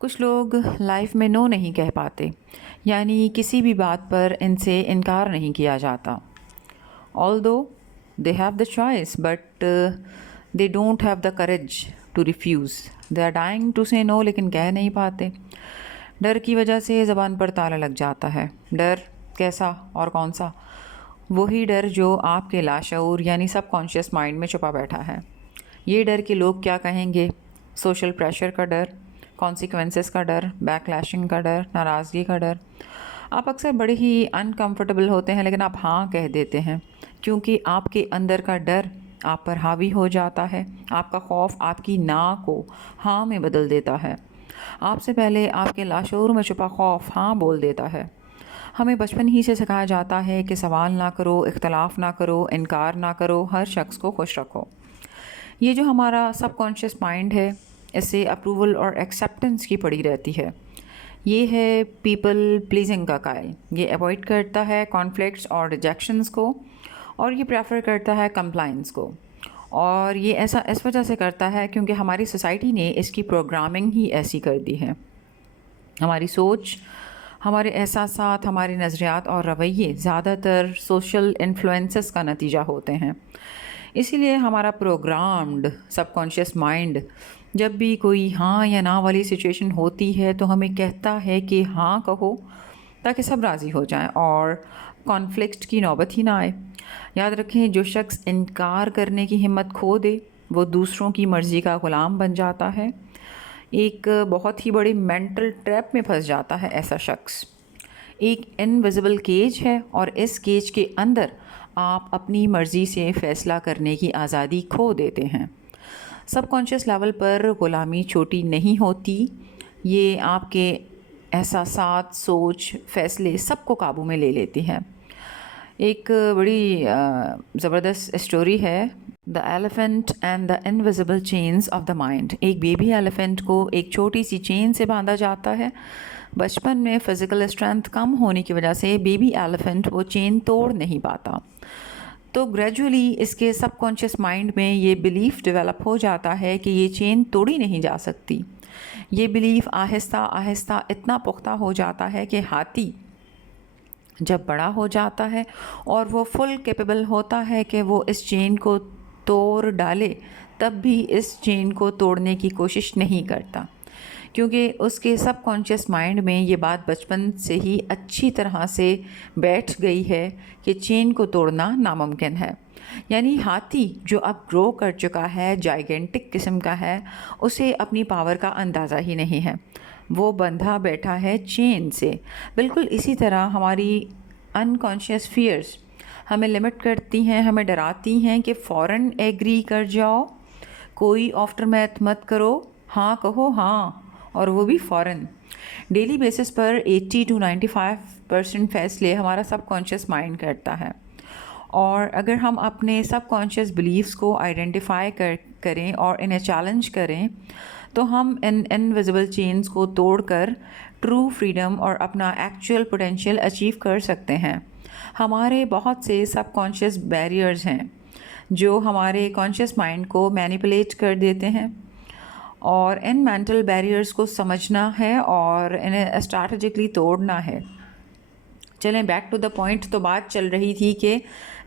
کچھ لوگ لائف میں نو نہیں کہہ پاتے، یعنی کسی بھی بات پر ان سے انکار نہیں کیا جاتا. although they have the choice but they don't have the courage to refuse. they are dying to say no لیکن کہہ نہیں پاتے. ڈر کی وجہ سے زبان پر تالا لگ جاتا ہے. ڈر کیسا اور کون سا؟ وہی ڈر جو آپ کے لاشعور یعنی سب کانشیس مائنڈ میں چھپا بیٹھا ہے. یہ ڈر کہ لوگ کیا کہیں گے، سوشل پریشر کا ڈر، کانسیکوینسز کا ڈر، بیک لیشنگ کا ڈر، ناراضگی کا ڈر. آپ اکثر بڑے ہی انکمفرٹیبل ہوتے ہیں لیکن آپ ہاں کہہ دیتے ہیں کیونکہ آپ کے اندر کا ڈر آپ پر حاوی ہو جاتا ہے. آپ کا خوف آپ کی نا کو ہاں میں بدل دیتا ہے. آپ سے پہلے آپ کے لاشعور میں چھپا خوف ہاں بول دیتا ہے. ہمیں بچپن ہی سے سکھایا جاتا ہے کہ سوال نہ کرو، اختلاف نہ کرو، انکار نہ کرو، ہر شخص کو خوش رکھو. یہ جو ہمارا سب کانشیس مائنڈ ہے، اسے اپروول اور ایکسیپٹنس کی پڑی رہتی ہے. یہ ہے پیپل پلیزنگ کا قائل. یہ اوائڈ کرتا ہے کانفلکٹس اور ریجیکشنز کو، اور یہ پریفر کرتا ہے کمپلائنس کو. اور یہ ایسا اس وجہ سے کرتا ہے کیونکہ ہماری سوسائٹی نے اس کی پروگرامنگ ہی ایسی کر دی ہے. ہماری سوچ، ہمارے احساسات، ہمارے نظریات اور رویے زیادہ تر سوشل انفلوئنسز کا نتیجہ ہوتے ہیں. اسی لیے ہمارا پروگرامڈ سب کانشیس مائنڈ جب بھی کوئی ہاں یا نا والی سچویشن ہوتی ہے تو ہمیں کہتا ہے کہ ہاں کہو تاکہ سب راضی ہو جائیں اور کانفلکٹ کی نوبت ہی نہ آئے. یاد رکھیں، جو شخص انکار کرنے کی ہمت کھو دے وہ دوسروں کی مرضی کا غلام بن جاتا ہے. ایک بہت ہی بڑی مینٹل ٹریپ میں پھنس جاتا ہے ایسا شخص. ایک انویزیبل کیج ہے اور اس کیج کے اندر آپ اپنی مرضی سے فیصلہ کرنے کی آزادی کھو دیتے ہیں. سب کانشیس لیول پر غلامی چھوٹی نہیں ہوتی، یہ آپ کے احساسات، سوچ، فیصلے سب کو قابو میں لے لیتی ہے. ایک بڑی زبردست اسٹوری ہے، the elephant and the invisible chains of the mind. ایک بیبی ایلیفینٹ کو ایک چھوٹی سی چین سے باندھا جاتا ہے. بچپن میں فزیکل اسٹرینتھ کم ہونے کی وجہ سے بیبی ایلیفینٹ وہ چین توڑ نہیں پاتا. تو گریجولی اس کے سب کانشیس مائنڈ میں یہ بلیف ڈیولپ ہو جاتا ہے کہ یہ چین توڑی نہیں جا سکتی. یہ بلیف آہستہ آہستہ اتنا پختہ ہو جاتا ہے کہ ہاتھی جب بڑا ہو جاتا ہے اور وہ فل کیپیبل ہوتا ہے کہ وہ اس چین کو توڑ ڈالے، تب بھی اس چین کو توڑنے کی کوشش نہیں کرتا، کیونکہ اس کے سب کانشیس مائنڈ میں یہ بات بچپن سے ہی اچھی طرح سے بیٹھ گئی ہے کہ چین کو توڑنا ناممکن ہے. یعنی ہاتھی جو اب گرو کر چکا ہے، جائگنٹک قسم کا ہے، اسے اپنی پاور کا اندازہ ہی نہیں ہے، وہ بندھا بیٹھا ہے چین سے. بالکل اسی طرح ہماری انکانشیس فیئرز ہمیں لمٹ کرتی ہیں، ہمیں ڈراتی ہیں کہ فوراً ایگری کر جاؤ، کوئی آفٹر میتھ مت کرو، ہاں کہو ہاں، اور وہ بھی فوراً. ڈیلی بیسس پر 80 to 95% فیصلے ہمارا سب کانشیس مائنڈ کرتا ہے. اور اگر ہم اپنے سب کانشیس بلیفز کو آئیڈینٹیفائی کریں اور انہیں چیلنج کریں تو ہم ان انویزیبل چینز کو توڑ کر ٹرو فریڈم اور اپنا ایکچوئل پوٹینشیل اچیو کر سکتے ہیں. ہمارے بہت سے سب کانشیس بیریئرز ہیں جو ہمارے کانشیس مائنڈ کو مینیپولیٹ کر دیتے ہیں، اور ان مینٹل بیریئرز کو سمجھنا ہے اور انہیں اسٹریٹجکلی توڑنا ہے. چلیں بیک ٹو دا پوائنٹ. تو بات چل رہی تھی کہ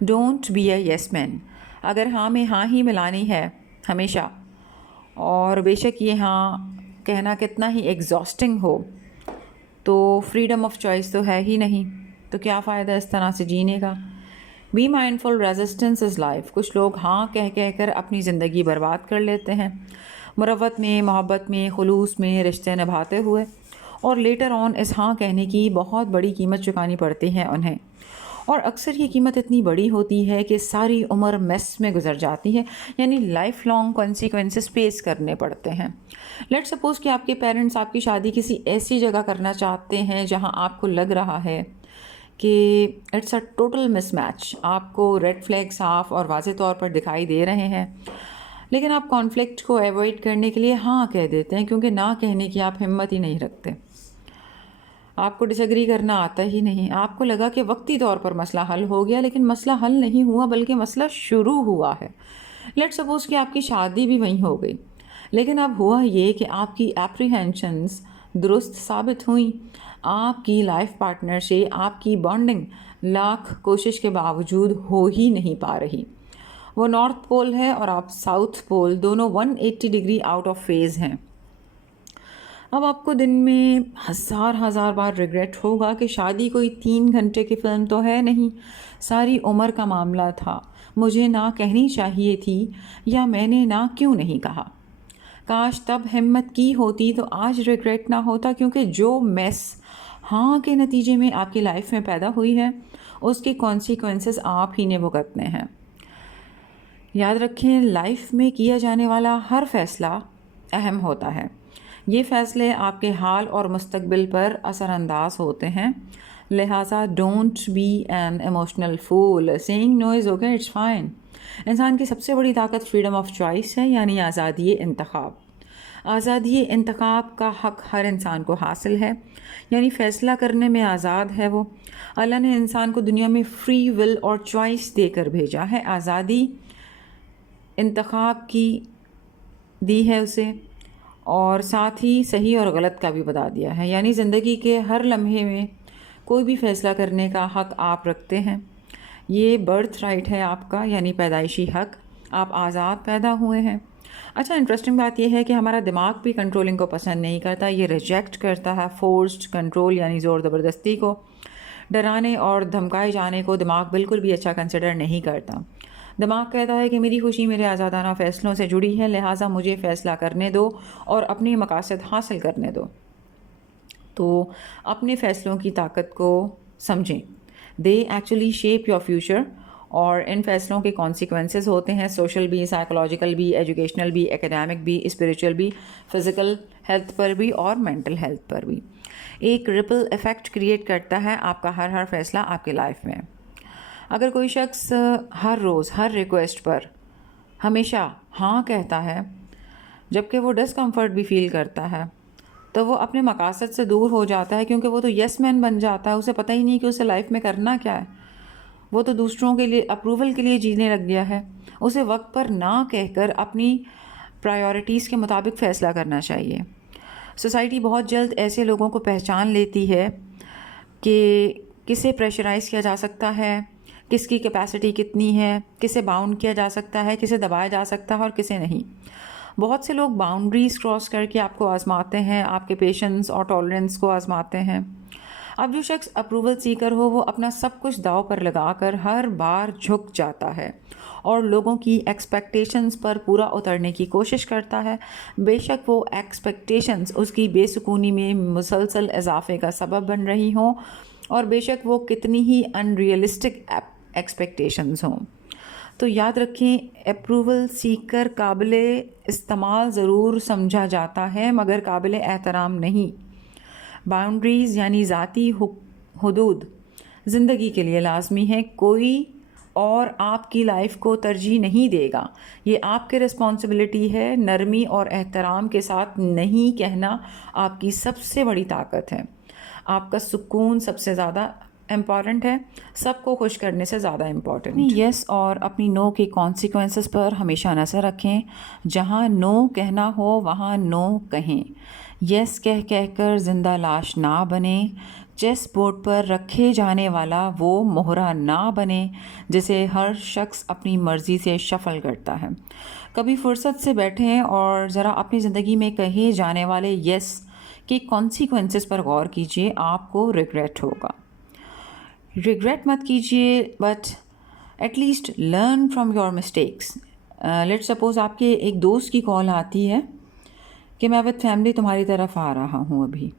ڈونٹ بی اے یس مین. اگر ہاں میں ہاں ہی ملانی ہے ہمیشہ، اور بے شک یہ ہاں کہنا کتنا ہی ایگزاسٹنگ ہو، تو فریڈم آف چوائس تو ہے ہی نہیں، تو کیا فائدہ اس طرح سے جینے کا. Be mindful, resistance is life. کچھ لوگ ہاں کہہ کر اپنی زندگی برباد کر لیتے ہیں، مروت میں، محبت میں، خلوص میں رشتے نبھاتے ہوئے، اور لیٹر آن اس ہاں کہنے کی بہت بڑی قیمت چکانی پڑتی ہے انہیں. اور اکثر یہ قیمت اتنی بڑی ہوتی ہے کہ ساری عمر میس میں گزر جاتی ہے، یعنی لائف لانگ کانسیکوینسز فیس کرنے پڑتے ہیں. لیٹ سپوز کہ آپ کے پیرنٹس آپ کی شادی کسی ایسی جگہ کرنا چاہتے ہیں جہاں آپ کو لگ رہا ہے کہ it's a total mismatch, آپ کو ریڈ فلیگ صاف اور واضح طور پر دکھائی دے رہے ہیں، لیکن آپ کانفلکٹ کو ایوائڈ کرنے کے لیے ہاں کہہ دیتے ہیں کیونکہ نہ کہنے کی آپ ہمت ہی نہیں رکھتے. آپ کو ڈس ایگری کرنا آتا ہی نہیں. آپ کو لگا کہ وقتی طور پر مسئلہ حل ہو گیا، لیکن مسئلہ حل نہیں ہوا بلکہ مسئلہ شروع ہوا ہے. لیٹ سپوز کہ آپ کی شادی بھی وہیں ہو گئی، لیکن اب ہوا یہ کہ آپ کی اپریہینشنز درست ثابت ہوئیں. آپ کی لائف پارٹنر سے آپ کی بانڈنگ لاکھ کوشش کے باوجود ہو ہی نہیں پا رہی. وہ نارتھ پول ہے اور آپ ساؤتھ پول، دونوں 180 ڈگری آؤٹ آف فیز ہیں. اب آپ کو دن میں ہزار بار ریگریٹ ہوگا کہ شادی کوئی 3 گھنٹے کی فلم تو ہے نہیں، ساری عمر کا معاملہ تھا. مجھے نہ کہنی چاہیے تھی، یا میں نے نہ کیوں نہیں کہا. کاش تب ہمت کی ہوتی تو آج ریگریٹ نہ ہوتا، کیونکہ جو میس ہاں کے نتیجے میں آپ کی لائف میں پیدا ہوئی ہے اس کے کانسیکوینسز آپ ہی نے بھگتنے ہیں. یاد رکھیں، لائف میں کیا جانے والا ہر فیصلہ اہم ہوتا ہے. یہ فیصلے آپ کے حال اور مستقبل پر اثر انداز ہوتے ہیں. لہٰذا don't be an emotional fool. Saying no is okay, it's fine. انسان کی سب سے بڑی طاقت فریڈم آف چوائس ہے، یعنی آزادی انتخاب. آزادی انتخاب کا حق ہر انسان کو حاصل ہے، یعنی فیصلہ کرنے میں آزاد ہے وہ. اللہ نے انسان کو دنیا میں فری ول اور چوائس دے کر بھیجا ہے. آزادی انتخاب کی دی ہے اسے، اور ساتھ ہی صحیح اور غلط کا بھی بتا دیا ہے. یعنی زندگی کے ہر لمحے میں کوئی بھی فیصلہ کرنے کا حق آپ رکھتے ہیں. یہ برتھ رائٹ ہے آپ کا، یعنی پیدائشی حق. آپ آزاد پیدا ہوئے ہیں. اچھا، انٹرسٹنگ بات یہ ہے کہ ہمارا دماغ بھی کنٹرولنگ کو پسند نہیں کرتا. یہ ریجیکٹ کرتا ہے فورسڈ کنٹرول، یعنی زور زبردستی کو. ڈرانے اور دھمکائے جانے کو دماغ بالکل بھی اچھا کنسیڈر نہیں کرتا. دماغ کہتا ہے کہ میری خوشی میرے آزادانہ فیصلوں سے جڑی ہے، لہٰذا مجھے فیصلہ کرنے دو اور اپنے مقاصد حاصل کرنے دو. تو اپنے فیصلوں کی طاقت کو سمجھیں. They actually shape your future, اور ان فیصلوں کے کانسیکوینسز ہوتے ہیں سوشل بھی، سائیکولوجیکل بھی، ایجوکیشنل بھی، اکیڈیمک بھی، اسپریچول بھی، فزیکل ہیلتھ پر بھی اور مینٹل ہیلتھ پر بھی. ایک ریپل ایفیکٹ کریٹ کرتا ہے آپ کا ہر فیصلہ آپ کی لائف میں. اگر کوئی شخص ہر روز ہر ریکویسٹ پر ہمیشہ ہاں کہتا ہے جبکہ وہ ڈسکمفرٹ بھی فیل کرتا ہے، تو وہ اپنے مقاصد سے دور ہو جاتا ہے، کیونکہ وہ تو یس مین بن جاتا ہے. اسے پتہ ہی نہیں کہ اسے لائف میں کرنا کیا ہے. وہ تو دوسروں کے لیے اپروول کے لیے جینے لگ گیا ہے. اسے وقت پر نہ کہہ کر اپنی پرائیورٹیز کے مطابق فیصلہ کرنا چاہیے. سوسائٹی بہت جلد ایسے لوگوں کو پہچان لیتی ہے کہ کسے پریشرائز کیا جا سکتا ہے، کس کی کیپیسٹی کتنی ہے، کسے باؤنڈ کیا جا سکتا ہے، کسے دبایا جا سکتا ہے اور کسے نہیں. بہت سے لوگ باؤنڈریز کراس کر کے آپ کو آزماتے ہیں، آپ کے پیشنس اور ٹالرنس کو آزماتے ہیں. اب جو شخص اپروول سیکر ہو وہ اپنا سب کچھ داؤ پر لگا کر ہر بار جھک جاتا ہے اور لوگوں کی ایکسپیکٹیشنز پر پورا اترنے کی کوشش کرتا ہے. بے شک وہ ایکسپیکٹیشنز اس کی بے سکونی میں مسلسل اضافے کا سبب بن رہی ہوں، اور بے شک وہ کتنی ہی ان ریئلسٹک ایکسپیکٹیشنز ہوں. تو یاد رکھیں، اپروول سیکر قابل استعمال ضرور سمجھا جاتا ہے مگر قابل احترام نہیں. باؤنڈریز یعنی ذاتی حدود زندگی کے لیے لازمی ہے. کوئی اور آپ کی لائف کو ترجیح نہیں دے گا. یہ آپ کی رسپانسبلٹی ہے. نرمی اور احترام کے ساتھ نہیں کہنا آپ کی سب سے بڑی طاقت ہے. آپ کا سکون سب سے زیادہ امپورٹنٹ ہے، سب کو خوش کرنے سے زیادہ امپورٹنٹ. یس اور اپنی نو کے کانسیکوینسز پر ہمیشہ نظر رکھیں. جہاں نو کہنا ہو وہاں نو کہیں. یس کہہ کر زندہ لاش نہ بنیں. چیس بورڈ پر رکھے جانے والا وہ مہرہ نہ بنے جسے ہر شخص اپنی مرضی سے شفل کرتا ہے. کبھی فرصت سے بیٹھیں اور ذرا اپنی زندگی میں کہے جانے والے یس کے کانسیکوینسز پر غور کیجیے. آپ کو ریگریٹ ہوگا. ریگریٹ مت کیجیے، but at least learn from your mistakes. Let suppose آپ کے ایک دوست کی کال آتی ہے کہ میں وتھ فیملی تمہاری طرف آ رہا ہوں ابھی.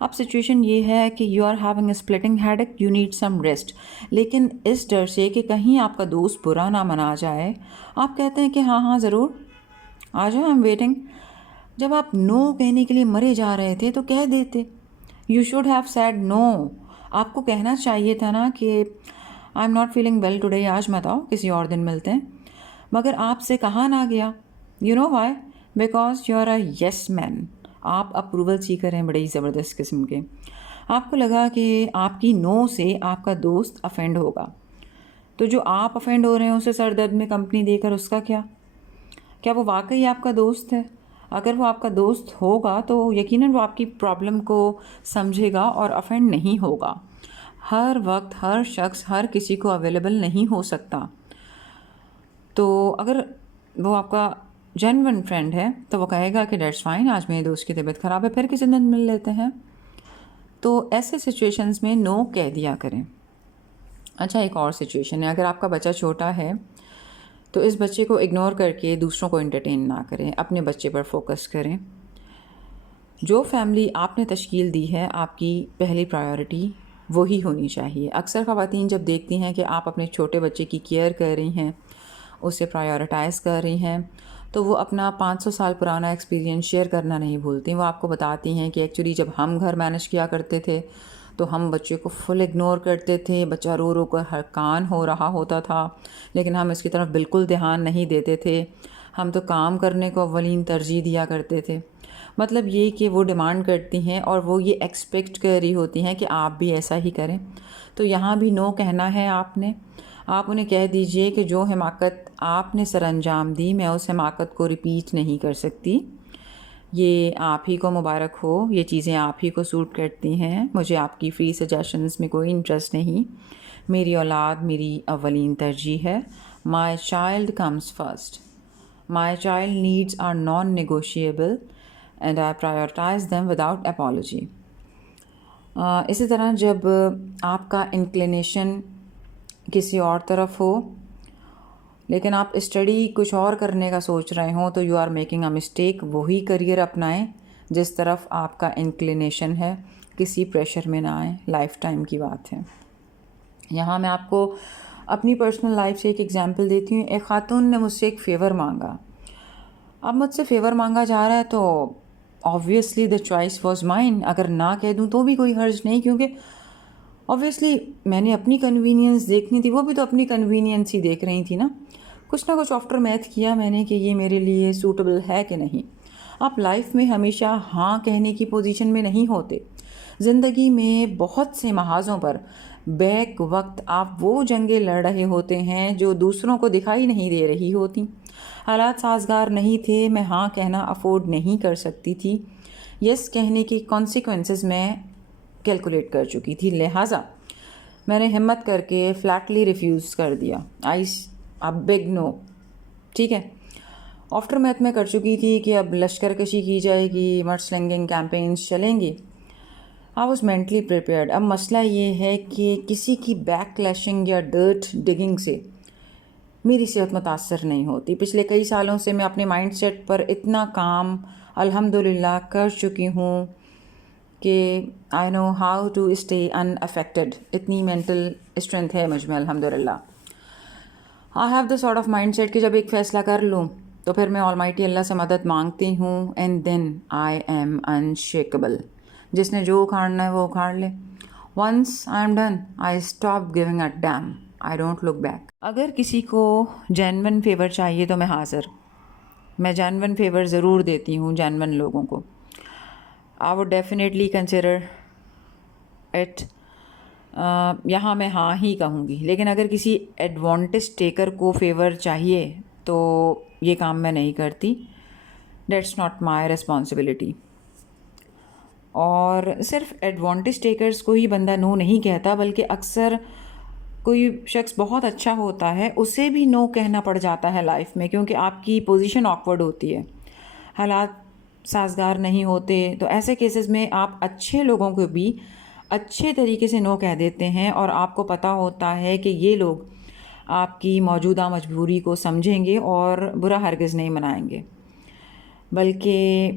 اب سچویشن یہ ہے کہ you are having a splitting headache, you need some rest. لیکن اس ڈر سے کہ کہیں آپ کا دوست برا نہ منا جائے آپ کہتے ہیں کہ ہاں ضرور آ جاؤ، آئی ایم ویٹنگ. جب آپ نو کہنے کے لیے مرے جا رہے تھے تو کہہ دیتے. You should have said no. آپ کو کہنا چاہیے تھا نا کہ I am not feeling well today, آج مت آؤ، کسی اور دن ملتے ہیں. مگر آپ سے کہا نہ گیا. You know why? Because you are a yes man. آپ اپروول سیکر ہیں بڑے ہی زبردست قسم کے. آپ کو لگا کہ آپ کی نو سے آپ کا دوست افینڈ ہوگا، تو جو آپ افینڈ ہو رہے ہیں اسے سر درد میں کمپنی دے کر اس کا کیا وہ واقعی آپ کا دوست ہے؟ اگر وہ آپ کا دوست ہوگا تو یقیناً وہ آپ کی پرابلم کو سمجھے گا اور افینڈ نہیں ہوگا. ہر وقت ہر شخص ہر کسی کو اویلیبل نہیں ہو سکتا. تو اگر وہ آپ کا جینون فرینڈ ہے تو وہ کہے گا کہ ڈیٹس فائن، آج میرے دوست کی طبیعت خراب ہے، پھر کسی دن مل لیتے ہیں. تو ایسے سچویشنز میں نو کہہ دیا کریں. اچھا، ایک اور سچویشن ہے، اگر آپ کا بچہ چھوٹا ہے تو اس بچے کو اگنور کر کے دوسروں کو انٹرٹین نہ کریں، اپنے بچے پر فوکس کریں. جو فیملی آپ نے تشکیل دی ہے آپ کی پہلی پرائیورٹی وہی ہونی چاہیے. اکثر خواتین جب دیکھتی ہیں کہ آپ اپنے چھوٹے بچے کی کیئر کر رہی ہیں، اسے پرائیورٹائز کر رہی ہیں، تو وہ اپنا 500 سال پرانا ایکسپیرینس شیئر کرنا نہیں بھولتی. وہ آپ کو بتاتی ہیں کہ ایکچولی جب ہم گھر مینیج کیا کرتے تھے تو ہم بچے کو فل اگنور کرتے تھے، بچہ رو رو کر حرکان ہو رہا ہوتا تھا لیکن ہم اس کی طرف بالکل دھیان نہیں دیتے تھے، ہم تو کام کرنے کو اولین ترجیح دیا کرتے تھے. مطلب یہ کہ وہ ڈیمانڈ کرتی ہیں اور وہ یہ ایکسپیکٹ کر رہی ہوتی ہیں کہ آپ بھی ایسا ہی کریں. تو یہاں بھی نو کہنا ہے آپ نے. آپ انہیں کہہ دیجئے کہ جو حماقت آپ نے سر انجام دی میں اس حماقت کو ریپیٹ نہیں کر سکتی. یہ آپ ہی کو مبارک ہو، یہ چیزیں آپ ہی کو سوٹ کرتی ہیں، مجھے آپ کی فری سجیشنز میں کوئی انٹرسٹ نہیں. میری اولاد میری اولین ترجیح ہے. My child comes first. My child needs are non negotiable and I prioritise them without apology. اسی طرح جب آپ کا انکلینیشن کسی اور طرف ہو لیکن آپ اسٹڈی کچھ اور کرنے کا سوچ رہے ہوں تو you are making a mistake. وہی کریئر اپنائیں جس طرف آپ کا انکلینیشن ہے، کسی پریشر میں نہ آئیں. لائف ٹائم کی بات ہے. یہاں میں آپ کو اپنی پرسنل لائف سے ایک ایگزامپل دیتی ہوں. ایک خاتون نے مجھ سے ایک فیور مانگا. اب مجھ سے فیور مانگا جا رہا ہے تو obviously the choice was mine. اگر نہ کہہ دوں تو بھی کوئی حرج نہیں، کیونکہ آبویسلی میں نے اپنی کنوینئنس دیکھنی تھی، وہ بھی تو اپنی کنوینئنس ہی دیکھ رہی تھی نا. کچھ نہ کچھ آفٹر میتھ کیا میں نے کہ یہ میرے لیے سوٹیبل ہے کہ نہیں. آپ لائف میں ہمیشہ ہاں کہنے کی پوزیشن میں نہیں ہوتے. زندگی میں بہت سے محاذوں پر بیک وقت آپ وہ جنگیں لڑ رہے ہوتے ہیں جو دوسروں کو دکھائی نہیں دے رہی ہوتی. حالات سازگار نہیں تھے، میں ہاں کہنا افورڈ نہیں کر سکتی تھی. یس کہنے کی کانسیکوینسز میں کیلکولیٹ کر چکی تھی، لہٰذا میں نے ہمت کر کے فلیٹلی ریفیوز کر دیا. اب بگ نو. ٹھیک ہے. آفٹر میتھ میں کر چکی تھی کہ اب لشکر کشی کی جائے گی، مڈ سلنگنگ کیمپینز چلیں گی. I was mentally prepared. اب مسئلہ یہ ہے کہ کسی کی بیک کلیشنگ یا ڈرٹ ڈگنگ سے میری صحت متاثر نہیں ہوتی. پچھلے کئی سالوں سے میں اپنے مائنڈ سیٹ پر اتنا کام الحمدللہ کر چکی ہوں کہ I know how to stay unaffected. اتنی مینٹل اسٹرینتھ ہے مجھ میں الحمدللہ. I have the sort of mindset کہ جب ایک فیصلہ کر لوں تو پھر میں آلمائٹی اللہ سے مدد مانگتی ہوں. And then I am unshakeable. جس نے جو اکھاڑنا ہے وہ اکھاڑ لے. Once I am done I stop giving a damn. I don't look back. اگر کسی کو جینون فیور چاہیے تو میں حاضر. میں جینون فیور ضرور دیتی ہوں جینون لوگوں کو. I would definitely consider it. یہاں میں ہاں ہی کہوں گی. لیکن اگر کسی ایڈوانٹیج ٹیکر کو فیور چاہیے تو یہ کام میں نہیں کرتی. That's not my responsibility. اور صرف ایڈوانٹیج ٹیکرز کو ہی بندہ نو نہیں کہتا، بلکہ اکثر کوئی شخص بہت اچھا ہوتا ہے اسے بھی نو کہنا پڑ جاتا ہے لائف میں، کیونکہ آپ کی پوزیشن آکورڈ ہوتی ہے، حالات سازگار نہیں ہوتے. تو ایسے کیسز میں آپ اچھے لوگوں کو بھی اچھے طریقے سے نو کہہ دیتے ہیں اور آپ کو پتہ ہوتا ہے کہ یہ لوگ آپ کی موجودہ مجبوری کو سمجھیں گے اور برا ہرگز نہیں منائیں گے، بلکہ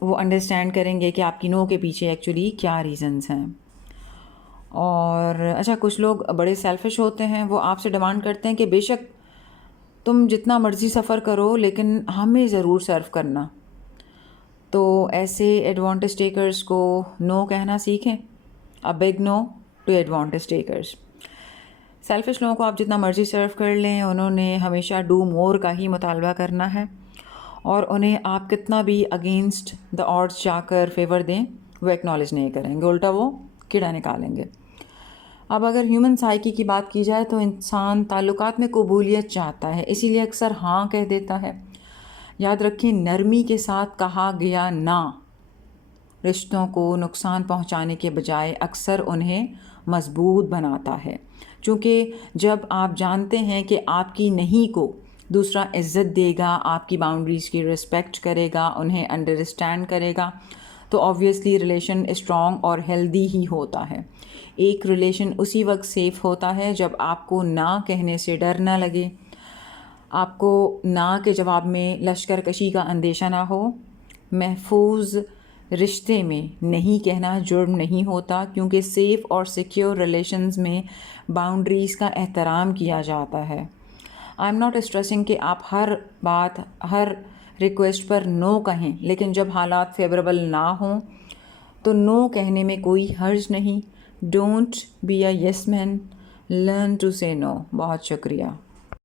وہ انڈرسٹینڈ کریں گے کہ آپ کی نو کے پیچھے ایکچولی کیا ریزنز ہیں. اور اچھا، کچھ لوگ بڑے سیلفش ہوتے ہیں. وہ آپ سے ڈیمانڈ کرتے ہیں کہ بے شک تم جتنا مرضی سفر کرو لیکن ہمیں ضرور سرو کرنا. تو ایسے ایڈوانٹیج ٹیکرز کو نو کہنا سیکھیں. A big no to advantage takers. Selfish لوگوں کو آپ جتنا مرضی سرو کر لیں، انہوں نے ہمیشہ ڈو مور کا ہی مطالبہ کرنا ہے، اور انہیں آپ کتنا بھی اگینسٹ دا آڈز جا کر فیور دیں وہ ایکنالج نہیں کریں گے، الٹا وہ کیڑا نکالیں گے. اب اگر ہیومن سائیکی کی بات کی جائے تو انسان تعلقات میں قبولیت چاہتا ہے، اسی لیے اکثر ہاں کہہ دیتا ہے. یاد رکھیں نرمی کے ساتھ کہا گیا نا رشتوں کو نقصان پہنچانے کے بجائے اکثر انہیں مضبوط بناتا ہے، چونکہ جب آپ جانتے ہیں کہ آپ کی نہیں کو دوسرا عزت دے گا، آپ کی باؤنڈریز کی رسپیکٹ کرے گا، انہیں انڈرسٹینڈ کرے گا، تو آبویسلی ریلیشن اسٹرانگ اور ہیلدی ہی ہوتا ہے۔ ایک ریلیشن اسی وقت سیف ہوتا ہے جب آپ کو نہ کہنے سے ڈر نہ لگے، آپ کو نہ کے جواب میں لشکر کشی کا اندیشہ نہ ہو۔ محفوظ رشتے میں نہیں کہنا جرم نہیں ہوتا، کیونکہ سیف اور سیکیور ریلیشنز میں باؤنڈریز کا احترام کیا جاتا ہے۔ آئی ایم ناٹ اسٹریسنگ کہ آپ ہر ریکویسٹ پر نو کہیں، لیکن جب حالات فیوریبل نہ ہوں تو نو کہنے میں کوئی حرج نہیں۔ Don't be a yes man, learn to say no. بہت شکریہ۔